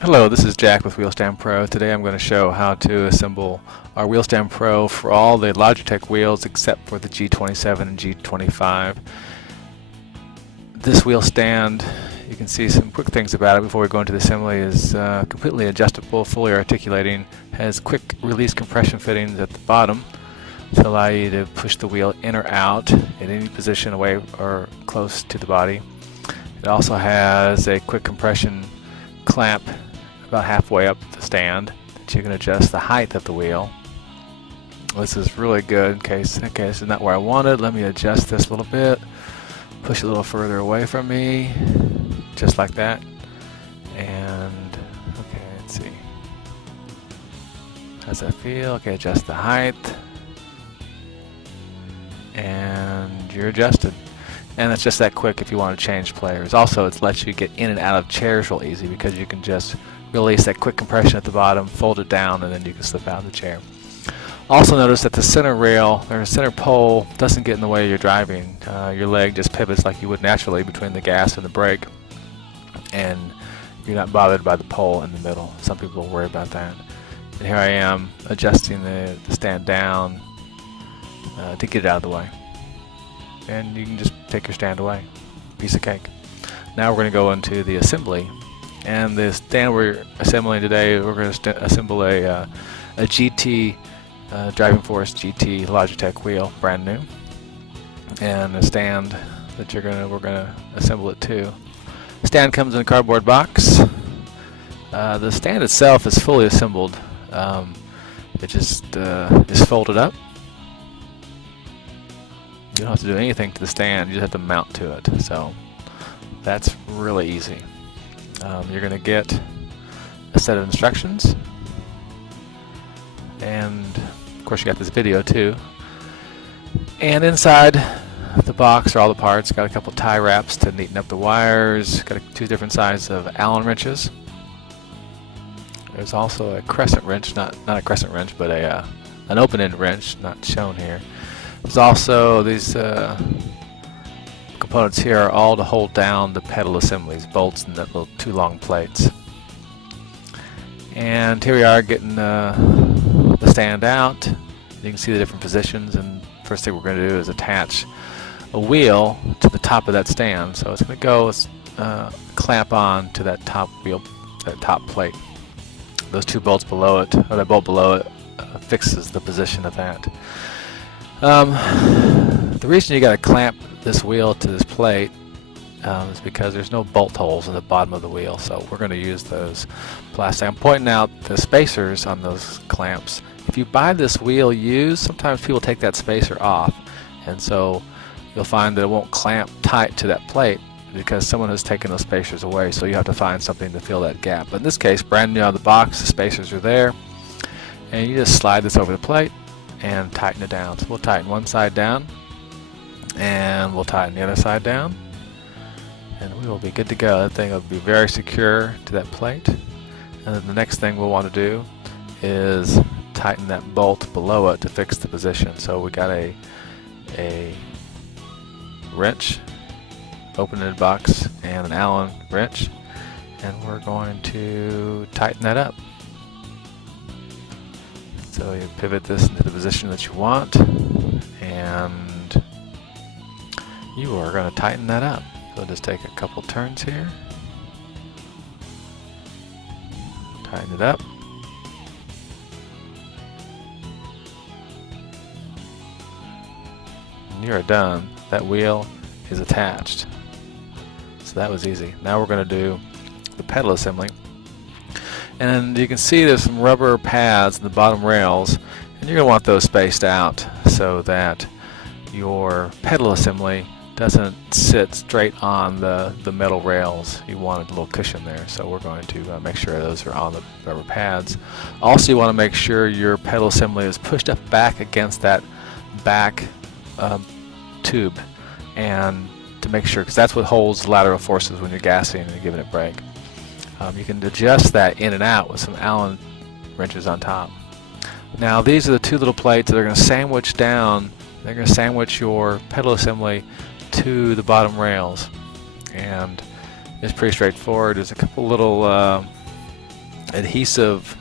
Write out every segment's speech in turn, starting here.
Hello, this is Jack with Wheelstand Pro. Today I'm going to show how to assemble our Wheelstand Pro for all the Logitech wheels except for the G27 and G25. This wheel stand, you can see some quick things about it before we go into the assembly, is completely adjustable, fully articulating, has quick release compression fittings at the bottom to allow you to push the wheel in or out in any position away or close to the body. It also has a quick compression clamp about halfway up the stand that you can adjust the height of the wheel. This is really good in case, okay, this is not where I want it. Let me adjust this a little bit, push it a little further away from me, just like that. And okay, let's see. How's that feel? Okay, adjust the height, and you're adjusted. And it's just that quick if you want to change players. Also, it lets you get in and out of chairs real easy because you can just release that quick compression at the bottom, fold it down, and then you can slip out of the chair. Also notice that the center rail, or center pole, doesn't get in the way of your driving. Your leg just pivots like you would naturally between the gas and the brake, and you're not bothered by the pole in the middle. Some people worry about that. And here I am adjusting the stand down to get it out of the way. And you can just take your stand away. Piece of cake. Now we're going to go into the assembly. And the stand we're assembling today, we're going to assemble a GT Driving Force GT Logitech wheel, brand new. And the stand that we're going to assemble it to. The stand comes in a cardboard box. The stand itself is fully assembled. It just is folded up. You don't have to do anything to the stand, you just have to mount to it. So that's really easy. You're going to get a set of instructions, and of course you got this video too. And inside the box are all the parts. Got a couple tie wraps to neaten up the wires. Got two different sizes of Allen wrenches. There's also a crescent wrench, not a crescent wrench, but an open-end wrench, not shown here. There's also these components here are all to hold down the pedal assemblies, bolts and the little two long plates. And here we are getting the stand out. You can see the different positions, and first thing we're going to do is attach a wheel to the top of that stand. So it's going to go clamp on to that top wheel, that top plate. Those two bolts below it, or that bolt below it, fixes the position of that. The reason you got to clamp this wheel to this plate is because there's no bolt holes in the bottom of the wheel, so we're going to use those plastic. I'm pointing out the spacers on those clamps. If you buy this wheel used, sometimes people take that spacer off, and so you'll find that it won't clamp tight to that plate because someone has taken those spacers away, so you have to find something to fill that gap. But in this case, brand new out of the box, the spacers are there, and you just slide this over the plate and tighten it down. So we'll tighten one side down, and we'll tighten the other side down, and we will be good to go. That thing will be very secure to that plate. And then the next thing we'll want to do is tighten that bolt below it to fix the position. So we got a wrench, open-ended box, and an Allen wrench, and we're going to tighten that up. So you pivot this into the position that you want, and you are going to tighten that up. So just take a couple turns here, tighten it up, and you are done. That wheel is attached. So that was easy. Now we're going to do the pedal assembly. And you can see there's some rubber pads in the bottom rails, and you're going to want those spaced out so that your pedal assembly doesn't sit straight on the metal rails. You want a little cushion there, so we're going to make sure those are on the rubber pads. Also, you want to make sure your pedal assembly is pushed up back against that back tube, and to make sure, because that's what holds lateral forces when you're gassing and you're giving it brake. You can adjust that in and out with some Allen wrenches on top. Now these are the two little plates that are going to sandwich down. They're going to sandwich your pedal assembly to the bottom rails, and it's pretty straightforward. There's a couple little adhesive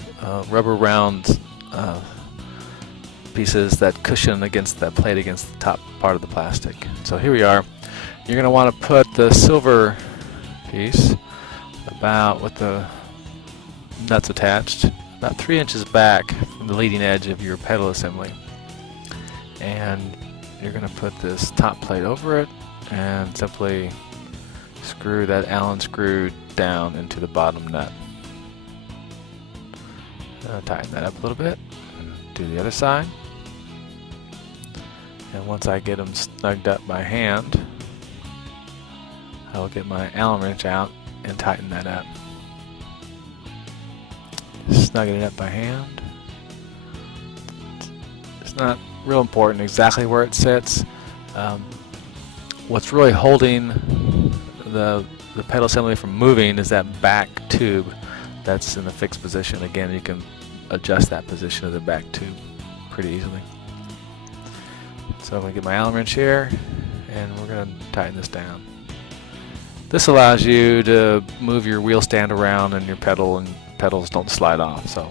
rubber round pieces that cushion against that plate against the top part of the plastic. So here we are. You're going to want to put the silver piece about with the nuts attached about 3 inches back from the leading edge of your pedal assembly, and you're going to put this top plate over it and simply screw that Allen screw down into the bottom nut. Tighten that up a little bit and do the other side. And once I get them snugged up by hand, I'll get my Allen wrench out and tighten that up. Snugging it up by hand. It's not real important exactly where it sits. What's really holding the pedal assembly from moving is that back tube that's in the fixed position. Again, you can adjust that position of the back tube pretty easily. So I'm going to get my Allen wrench here, and we're going to tighten this down. This allows you to move your wheel stand around and your pedal, and pedals don't slide off. So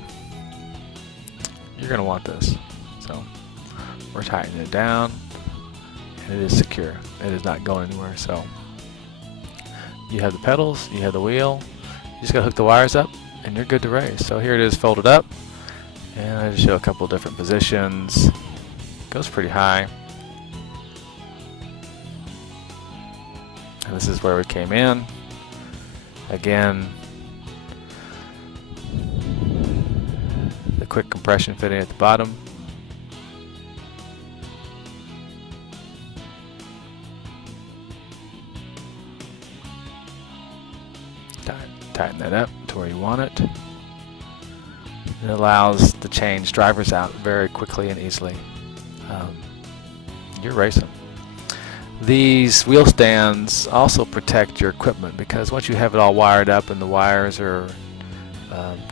you're going to want this. So we're tightening it down, and it is secure. It is not going anywhere. So you have the pedals, you have the wheel. You just got to hook the wires up, and you're good to race. So here it is folded up, and I just show a couple different positions. Goes pretty high. And this is where we came in. Again, the quick compression fitting at the bottom. Tighten that up to where you want it. It allows to change drivers out very quickly and easily. You're racing. These wheel stands also protect your equipment, because once you have it all wired up and the wires are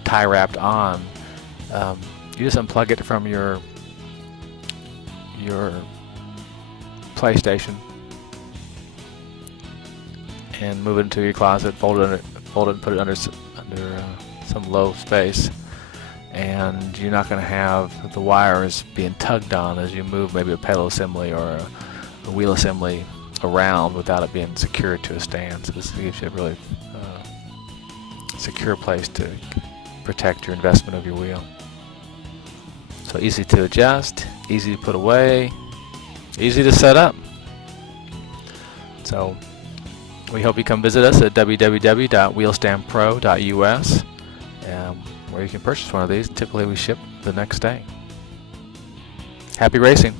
tie wrapped on, you just unplug it from your PlayStation and move it into your closet, fold it and put it under some low space, and you're not going to have the wires being tugged on as you move maybe a pedal assembly or a wheel assembly around without it being secured to a stand. So this gives you a really secure place to protect your investment of your wheel. So easy to adjust, easy to put away, easy to set up. So we hope you come visit us at www.wheelstandpro.us, where you can purchase one of these. Typically we ship the next day. Happy racing!